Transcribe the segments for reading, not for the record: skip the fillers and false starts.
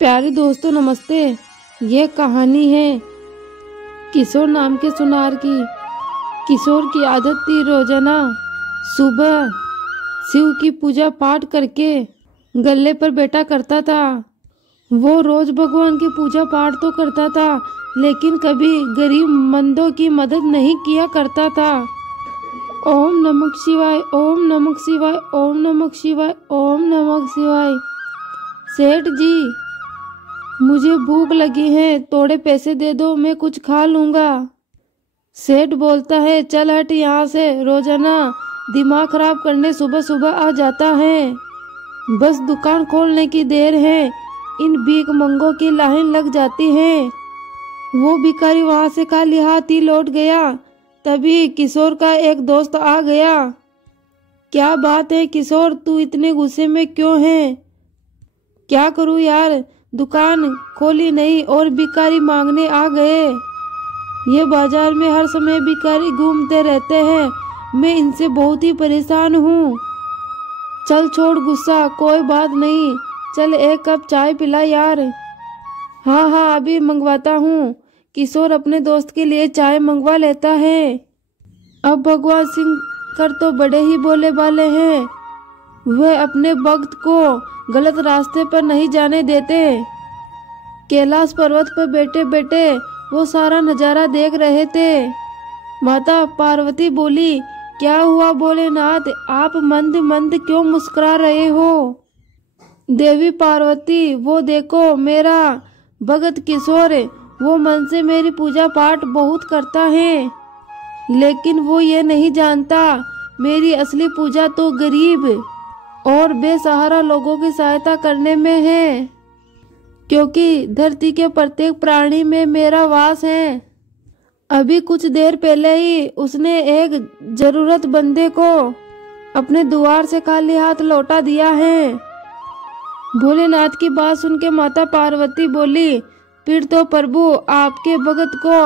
प्यारे दोस्तों नमस्ते। ये कहानी है किशोर नाम के सुनार की। किशोर की आदत थी रोजाना सुबह शिव की पूजा पाठ करके गले पर बैठा करता था। वो रोज भगवान की पूजा पाठ तो करता था, लेकिन कभी गरीब मंदों की मदद नहीं किया करता था। ओम नमः शिवाय, ओम नमः शिवाय, ओम नमः शिवाय, ओम नमः शिवाय। सेठ जी, मुझे भूख लगी है, थोड़े पैसे दे दो, मैं कुछ खा लूंगा। सेठ बोलता है, चल हट यहाँ से, रोजाना दिमाग खराब करने सुबह सुबह आ जाता है। बस दुकान खोलने की देर है, इन भीख मंगों की लाइन लग जाती है। वो भिखारी वहां से खाली हाथ ही लौट गया। तभी किशोर का एक दोस्त आ गया। क्या बात है किशोर, तू इतने गुस्से में क्यों है? क्या करूं यार, दुकान खोली नहीं और भिखारी मांगने आ गए। ये बाजार में हर समय भिखारी घूमते रहते हैं, मैं इनसे बहुत ही परेशान हूँ। चल छोड़ गुस्सा, कोई बात नहीं, चल एक कप चाय पिला यार। हाँ हाँ, अभी मंगवाता हूँ। किशोर अपने दोस्त के लिए चाय मंगवा लेता है। अब भगवान सिंह कर तो बड़े ही भोले भाले हैं, वह अपने भक्त को गलत रास्ते पर नहीं जाने देते। कैलाश पर्वत पर बैठे बैठे वो सारा नजारा देख रहे थे। माता पार्वती बोली, क्या हुआ भोलेनाथ, आप मंद मंद क्यों मुस्कुरा रहे हो? देवी पार्वती, वो देखो मेरा भगत किशोर, वो मन से मेरी पूजा पाठ बहुत करता है, लेकिन वो ये नहीं जानता मेरी असली पूजा तो गरीब और बेसहारा लोगों की सहायता करने में है, क्योंकि धरती के प्रत्येक प्राणी में मेरा वास है। अभी कुछ देर पहले ही उसने एक जरूरत बंदे को अपने द्वार से खाली हाथ लौटा दिया है। भोलेनाथ की बात सुन के माता पार्वती बोली, फिर तो प्रभु आपके भगत को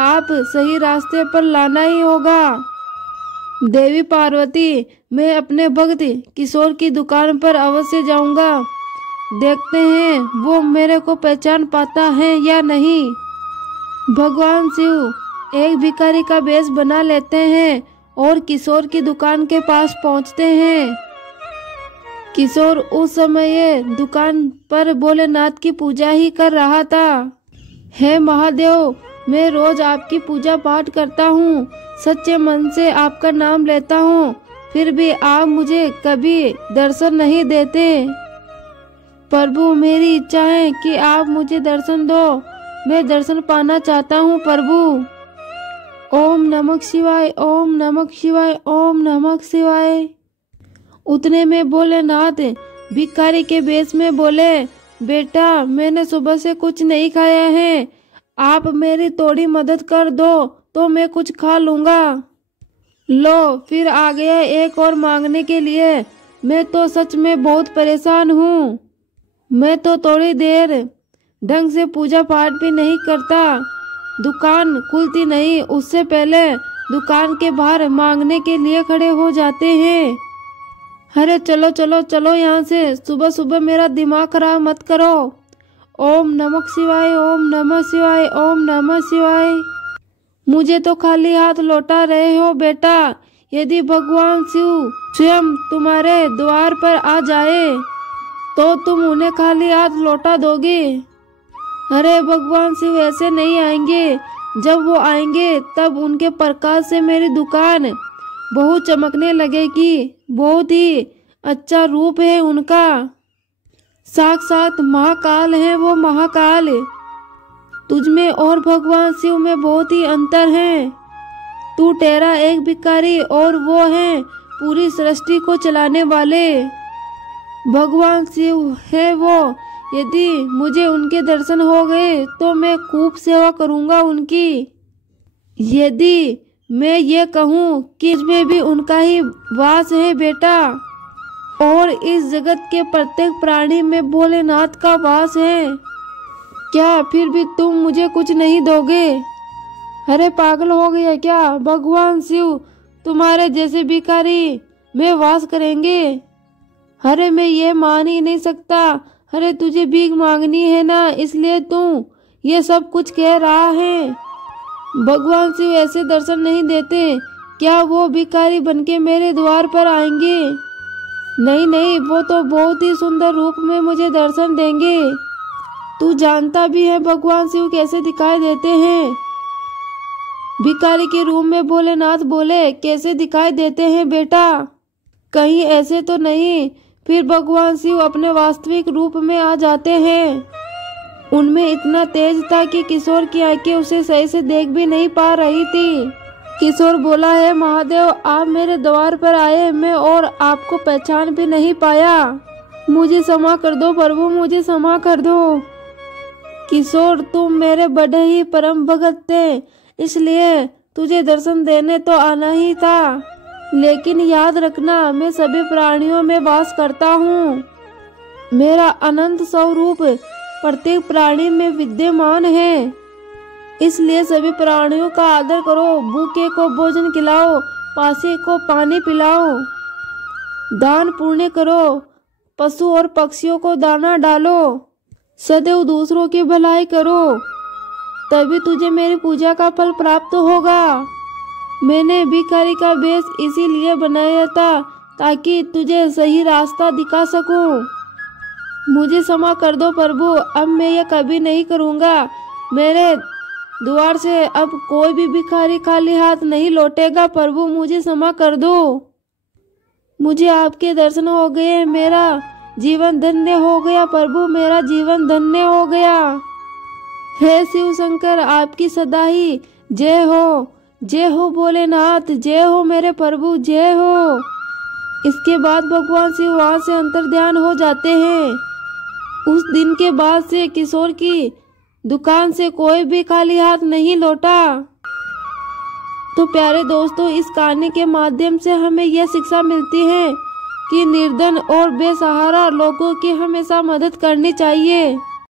आप सही रास्ते पर लाना ही होगा। देवी पार्वती, मैं अपने भक्त किशोर की दुकान पर अवश्य जाऊंगा, देखते हैं वो मेरे को पहचान पाता है या नहीं। भगवान शिव एक भिखारी का वेश बना लेते हैं और किशोर की दुकान के पास पहुंचते हैं। किशोर उस समय दुकान पर भोलेनाथ की पूजा ही कर रहा था। हे महादेव, मैं रोज आपकी पूजा पाठ करता हूँ, सच्चे मन से आपका नाम लेता हूँ, फिर भी आप मुझे कभी दर्शन नहीं देते। प्रभु मेरी इच्छा है कि आप मुझे दर्शन दो, मैं दर्शन पाना चाहता हूँ प्रभु। ओम नमः शिवाय, ओम नमः शिवाय, ओम नमः शिवाय। उतने में भोलेनाथ भिखारी के वेश में बोले, बेटा मैंने सुबह से कुछ नहीं खाया है, आप मेरी थोड़ी मदद कर दो तो मैं कुछ खा लूंगा। लो, फिर आ गया एक और मांगने के लिए, मैं तो सच में बहुत परेशान हूँ। मैं तो थोड़ी देर ढंग से पूजा पाठ भी नहीं करता, दुकान खुलती नहीं उससे पहले दुकान के बाहर मांगने के लिए खड़े हो जाते हैं। अरे चलो चलो चलो यहाँ से, सुबह सुबह मेरा दिमाग खराब मत करो। ओम नमः शिवाय, ओम नमः शिवाय, ओम नमः शिवाय। मुझे तो खाली हाथ लौटा रहे हो बेटा, यदि भगवान शिव स्वयं तुम्हारे द्वार पर आ जाए तो तुम उन्हें खाली हाथ लौटा दोगे? अरे भगवान शिव ऐसे नहीं आएंगे, जब वो आएंगे तब उनके प्रकाश से मेरी दुकान बहुत चमकने लगेगी। बहुत ही अच्छा रूप है उनका, साक्षात महाकाल है वो, महाकाल। तुझमें और भगवान शिव में बहुत ही अंतर है। तू तेरा एक भिखारी और वो है पूरी सृष्टि को चलाने वाले। भगवान शिव है वो, यदि मुझे उनके दर्शन हो गए तो मैं खूब सेवा करूंगा उनकी। यदि मैं ये कहूँ कि इसमें भी उनका ही वास है बेटा, और इस जगत के प्रत्येक प्राणी में भोलेनाथ का वास है, क्या फिर भी तुम मुझे कुछ नहीं दोगे? अरे पागल हो गया क्या? भगवान शिव तुम्हारे जैसे भिखारी में वास करेंगे? अरे मैं ये मान ही नहीं सकता, अरे तुझे भीख मांगनी है ना, इसलिए तू ये सब कुछ कह रहा है। भगवान शिव ऐसे दर्शन नहीं देते। क्या वो भिखारी बनके मेरे द्वार पर आएंगे? नहीं नहीं, वो तो बहुत ही सुंदर रूप में मुझे दर्शन देंगे। तू जानता भी है भगवान शिव कैसे दिखाई देते हैं। भिखारी के रूप में भोलेनाथ बोले, कैसे दिखाई देते हैं बेटा? कहीं ऐसे तो नहीं? फिर भगवान शिव अपने वास्तविक रूप में आ जाते हैं। उनमें इतना तेज था कि किशोर की आंखें उसे सही से देख भी नहीं पा रही थी। किशोर बोला, है महादेव, आप मेरे द्वार पर आए, मैं और आपको पहचान भी नहीं पाया। मुझे क्षमा कर दो प्रभु, मुझे क्षमा कर दो। किशोर, तुम मेरे बड़े ही परम भगत थे, इसलिए तुझे दर्शन देने तो आना ही था। लेकिन याद रखना, मैं सभी प्राणियों में वास करता हूँ। मेरा अनंत स्वरूप प्रत्येक प्राणी में विद्यमान है, इसलिए सभी प्राणियों का आदर करो। भूखे को भोजन खिलाओ, प्यासे को पानी पिलाओ, दान पुण्य करो, पशु और पक्षियों को दाना डालो, सदैव दूसरों की भलाई करो, तभी तुझे मेरी पूजा का फल प्राप्त होगा। मैंने भिखारी का वेश इसीलिए बनाया था ताकि तुझे सही रास्ता दिखा सकूं। मुझे क्षमा कर दो प्रभु, अब मैं यह कभी नहीं करूँगा। मेरे द्वार से अब कोई भी भिखारी खाली हाथ नहीं लौटेगा। प्रभु, मुझे क्षमा कर दो। मुझे आपके दर्शन हो गए, मेरा जीवन धन्य हो गया प्रभु, मेरा जीवन धन्य हो गया। हे शिव शंकर, आपकी सदा ही जय हो। जय हो भोलेनाथ, जय हो मेरे प्रभु, जय हो। इसके बाद भगवान शिव वहां से अंतर्ध्यान हो जाते हैं। उस दिन के बाद से किशोर की दुकान से कोई भी खाली हाथ नहीं लौटा। तो प्यारे दोस्तों, इस कहानी के माध्यम से हमें यह शिक्षा मिलती है कि निर्धन और बेसहारा लोगों की हमेशा मदद करनी चाहिए।